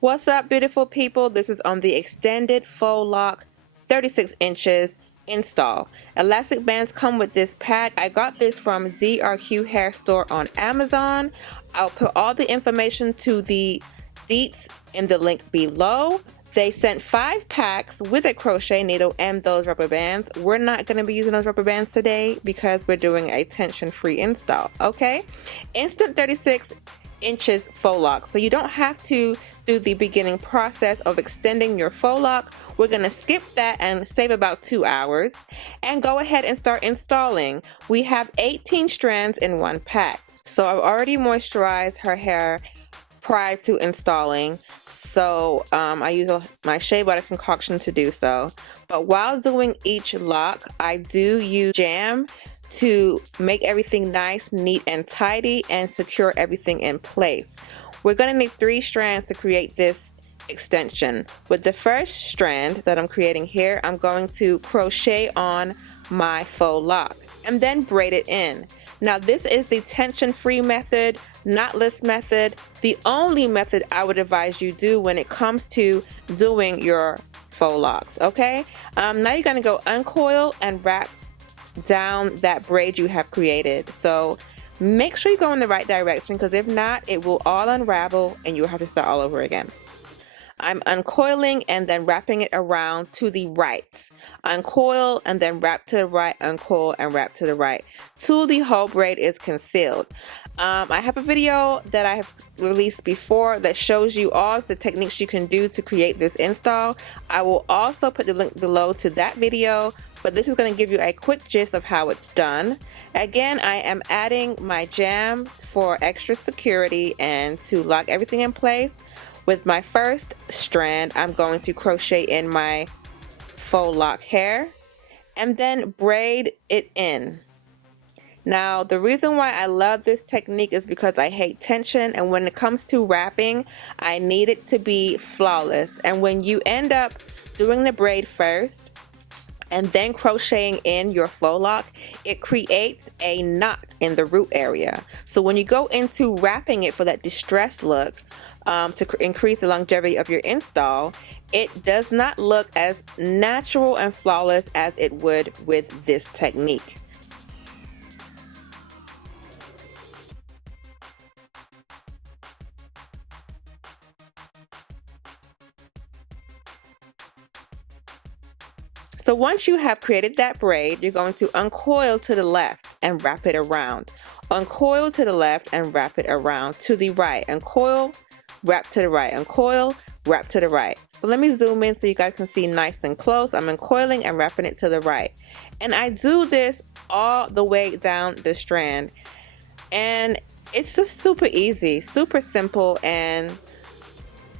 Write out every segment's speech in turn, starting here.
What's up, beautiful people? This is on the extended faux lock 36 inches install. Elastic bands come with this pack. I got this from ZRQ Hair Store on Amazon. I'll put all the information to the deets in the link below. They sent 5 packs with a crochet needle and those rubber bands. We're not going to be using those rubber bands today because we're doing a tension-free install, okay? Instant 36 inches faux lock, so you don't have to do the beginning process of extending your faux lock. We're going to skip that and save about 2 hours and go ahead and start installing. We have 18 strands in one pack, so I've already moisturized her hair prior to installing, so I use my shea butter concoction to do so. But while doing each lock, I do use jam to make everything nice, neat, and tidy and secure everything in place. We're going to need 3 strands to create this extension. With the first strand that I'm creating here, I'm going to crochet on my faux lock and then braid it in. Now this is the tension-free method, knotless method, the only method I would advise you do when it comes to doing your faux locks, okay? Now you're going to go uncoil and wrap down that braid you have created. So make sure you go in the right direction, because if not, it will all unravel and you'll have to start all over again. I'm uncoiling and then wrapping it around to the right. Uncoil and then wrap to the right, uncoil and wrap to the right till the whole braid is concealed. I have a video that I have released before that shows you all the techniques you can do to create this install. I will also put the link below to that video, but this is going to give you a quick gist of how it's done. Again, I am adding my jam for extra security and to lock everything in place. With my first strand, I'm going to crochet in my faux lock hair and then braid it in. Now, the reason why I love this technique is because I hate tension, and when it comes to wrapping, I need it to be flawless. And when you end up doing the braid first and then crocheting in your faux lock, it creates a knot in the root area. So when you go into wrapping it for that distressed look, to increase the longevity of your install, it does not look as natural and flawless as it would with this technique. So once you have created that braid, you're going to uncoil to the left and wrap it around. Uncoil to the left and wrap it around to the right. Uncoil, wrap to the right, uncoil, wrap to the right. So let me zoom in so you guys can see nice and close. I'm uncoiling and wrapping it to the right. And I do this all the way down the strand. And it's just super easy, super simple, and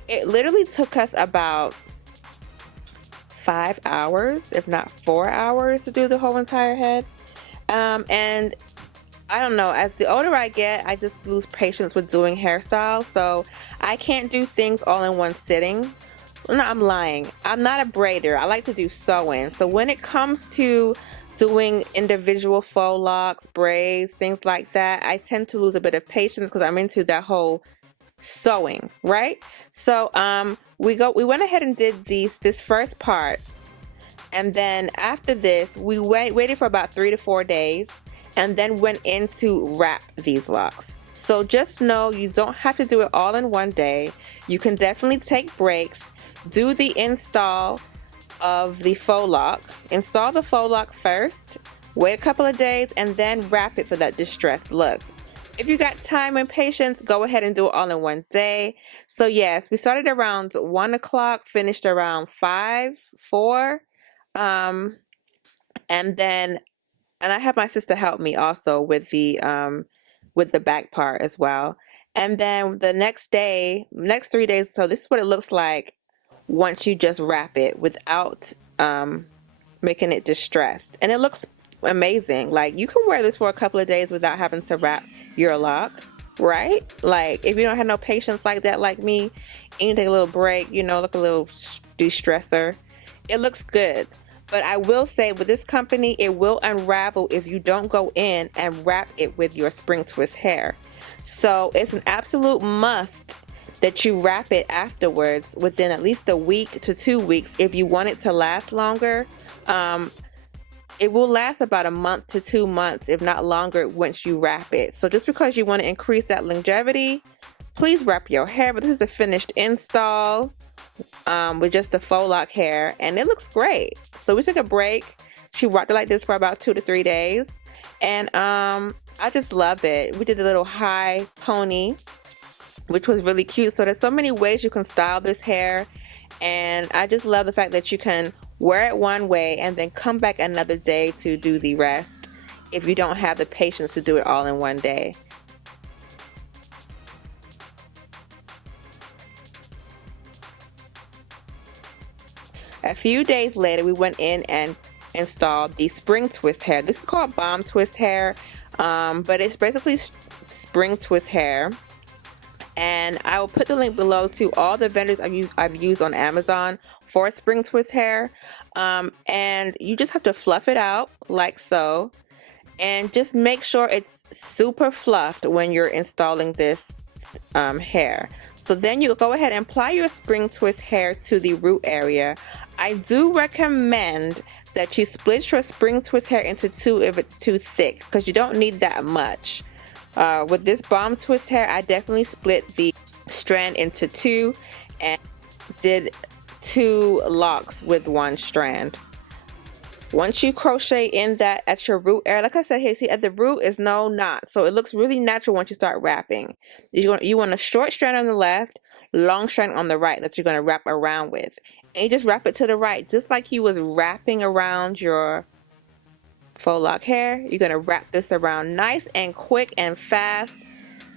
it literally took us about 5 hours, if not 4 hours, to do the whole entire head. And I don't know, as the older I get, I just lose patience with doing hairstyles, so I can't do things all in one sitting. No, I'm lying. I'm not a braider. I like to do sewing. So when it comes to doing individual faux locks, braids, things like that, I tend to lose a bit of patience because I'm into that whole sewing, right? So we went ahead and did this first part, and then after this we waited for about 3 to 4 days and then went in to wrap these locks. So just know you don't have to do it all in one day. You can definitely take breaks, do the install of the faux lock, install the faux lock first, wait a couple of days, and then wrap it for that distressed look. If you got time and patience, go ahead and do it all in one day. So yes, we started around 1 o'clock, finished around 5, 4, and I have my sister help me also with the back part as well. And then the next 3 days, so this is what it looks like once you just wrap it without making it distressed. And it looks amazing. Like, you can wear this for a couple of days without having to wrap your lock, right? Like, if you don't have no patience like that, like me, and you take a little break, you know, look a little de-stressor, it looks good. But I will say, with this company, it will unravel if you don't go in and wrap it with your spring twist hair. So it's an absolute must that you wrap it afterwards within at least a week to 2 weeks. If you want it to last longer, it will last about a month to 2 months, if not longer, once you wrap it. So just because you want to increase that longevity, please wrap your hair. But this is a finished install with just the faux lock hair, and it looks great. So we took a break. She rocked it like this for about 2 to 3 days, and I just love it. We did a little high pony, which was really cute. So there's so many ways you can style this hair, and I just love the fact that you can wear it one way and then come back another day to do the rest if you don't have the patience to do it all in one day. A few days later, we went in and installed the spring twist hair. This is called bomb twist hair, but it's basically spring twist hair. And I will put the link below to all the vendors I've used on Amazon for spring twist hair. And you just have to fluff it out like so, and just make sure it's super fluffed when you're installing this hair. So then you go ahead and apply your spring twist hair to the root area. I do recommend that you split your spring twist hair into two if it's too thick, because you don't need that much. With this bomb twist hair, I definitely split the strand into two and did 2 locks with 1 strand. Once you crochet in that at your root area, like I said here, see at the root is no knot, so it looks really natural once you start wrapping. You want a short strand on the left, long strand on the right that you're going to wrap around with, and you just wrap it to the right, just like you was wrapping around your faux lock hair. You're going to wrap this around nice and quick and fast.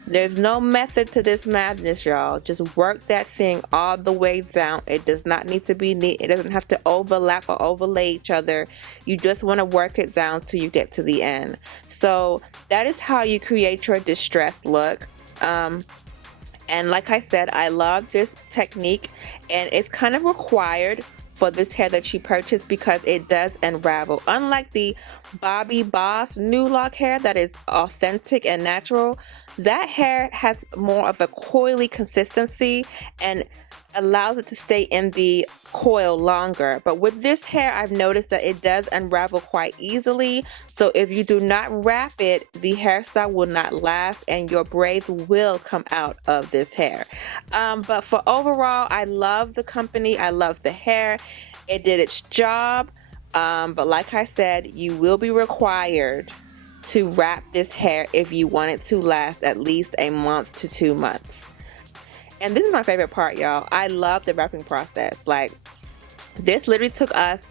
There's no method to this madness, y'all. Just work that thing all the way down. It does not need to be neat. It doesn't have to overlap or overlay each other. You just want to work it down till you get to the end. So that is how you create your distressed look. And like I said, I love this technique, and it's kind of required for this hair that you purchased because it does unravel. Unlike the Bobbi Boss new lock hair that is authentic and natural, that hair has more of a coily consistency and allows it to stay in the coil longer. But with this hair, I've noticed that it does unravel quite easily. So if you do not wrap it, the hairstyle will not last and your braids will come out of this hair. But for overall, I love the company. I love the hair. It did its job. But like I said, you will be required to wrap this hair if you want it to last at least a month to 2 months. And this is my favorite part, y'all. I love the wrapping process. Like, this literally took us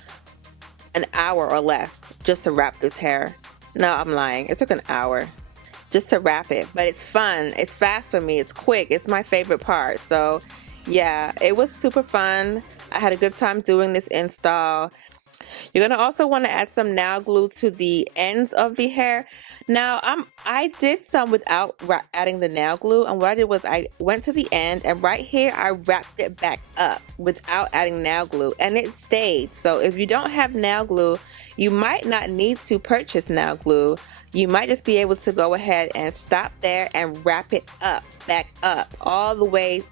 an hour or less just to wrap this hair. No, I'm lying. It took an hour just to wrap it. But it's fun. It's fast for me. It's quick. It's my favorite part. So, yeah, it was super fun. I had a good time doing this install. You're going to also want to add some nail glue to the ends of the hair. Now, I did some without adding the nail glue, and what I did was I went to the end, and right here I wrapped it back up without adding nail glue, and it stayed. So if you don't have nail glue, you might not need to purchase nail glue. You might just be able to go ahead and stop there and wrap it up, back up, all the way,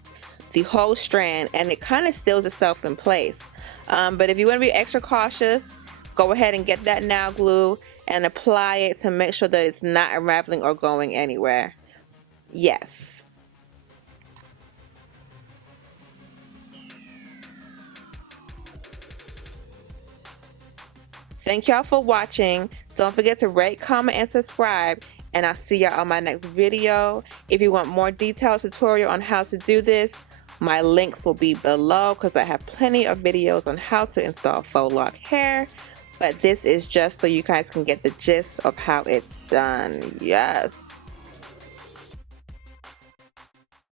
the whole strand, and it kind of seals itself in place. But if you want to be extra cautious, go ahead and get that nail glue and apply it to make sure that it's not unraveling or going anywhere. Yes. Thank y'all for watching. Don't forget to rate, comment, and subscribe. And I'll see y'all on my next video. If you want more detailed tutorial on how to do this, my links will be below because I have plenty of videos on how to install faux lock hair. But this is just so you guys can get the gist of how it's done. Yes.